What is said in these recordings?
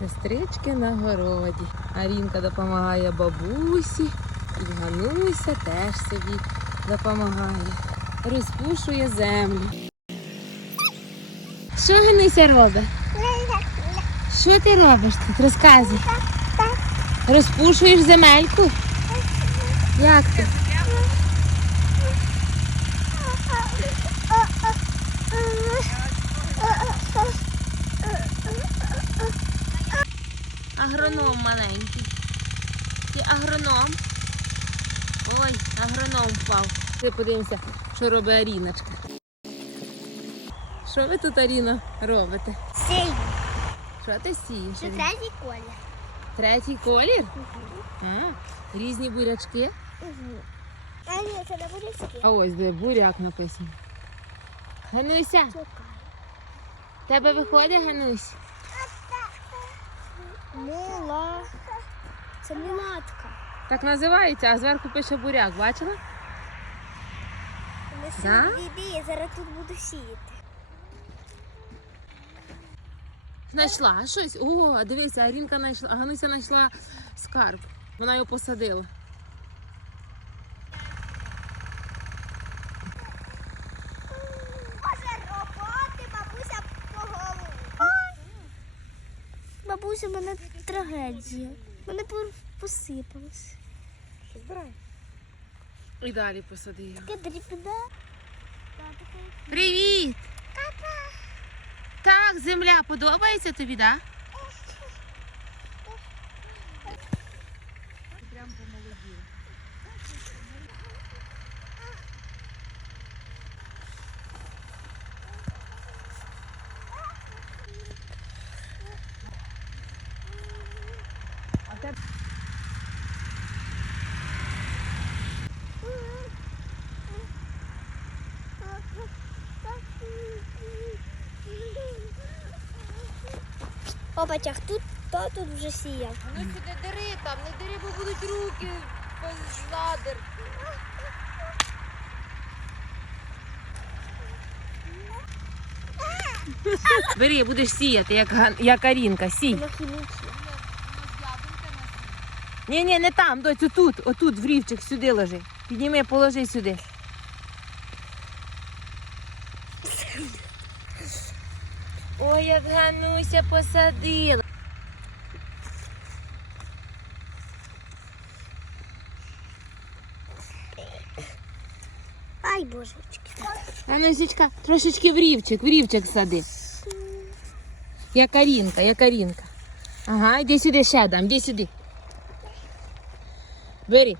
Сестрички на городі. Арінка допомагає бабусі. І Гануся теж собі допомагає. Розпушує землю. Що Гануся робить? Що ти робиш тут? Розказуй. Розпушуєш земельку? Як ти? Агроном маленький. Ти агроном. Ой, агроном впав. Ти подивимося, що робить Аріночка. Що ви тут, Аріна, робите? Сей, Що ти сієш? це третій колір. Третій колір? А, різні бурячки. А ні, це не скільки. А ось де буряк написано. Гануся, тебе виходить, Ганусь? Мила. Це мулатка. Так називається, а зверху пише буряк, бачила? Да? я зараз тут буду сіяти. Знайшла щось. О, дивися, Арінка знайшла, Гануся знайшла скарб. Вона його посадила. Бабуся, в мене трагедія. Мене посипалось. Збирай. І далі посади. Таке дрібне. Привіт! Так, земля подобається тобі, так? Да? Опачах, тут, то тут вже сіяв. Ну не дири там, не дири, бо будуть руки надер. Бери, будеш сіяти, як, Ган- як Арінка, сій. Ні, ні, не там, доць, отут, отут, в рівчик, сюди ложи. Підніми, положи сюди. Ой, як Гануся посадила. Ай, божечки. Ганусечка, трошечки в рівчик, в рівчик сади. Як Арінка, як Арінка. Ага, йди сюди ще дам, йди сюди. Бери.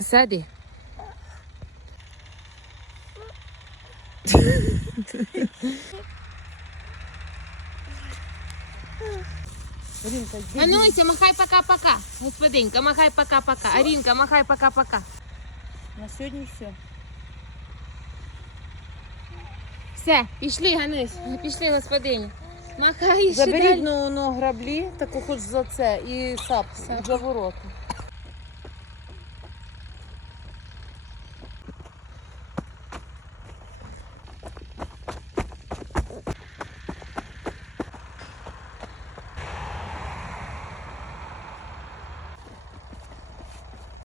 Сади. Ануся, махай пока-пока. Господинка, махай пока-пока. Арінка, махай пока-пока. На сьогодні все. Все, пішли, Ганусь, пішли, господині. Махай ще Заберіть далі. ну, ну, граблі, таку хоч за це, і сап, за ворота.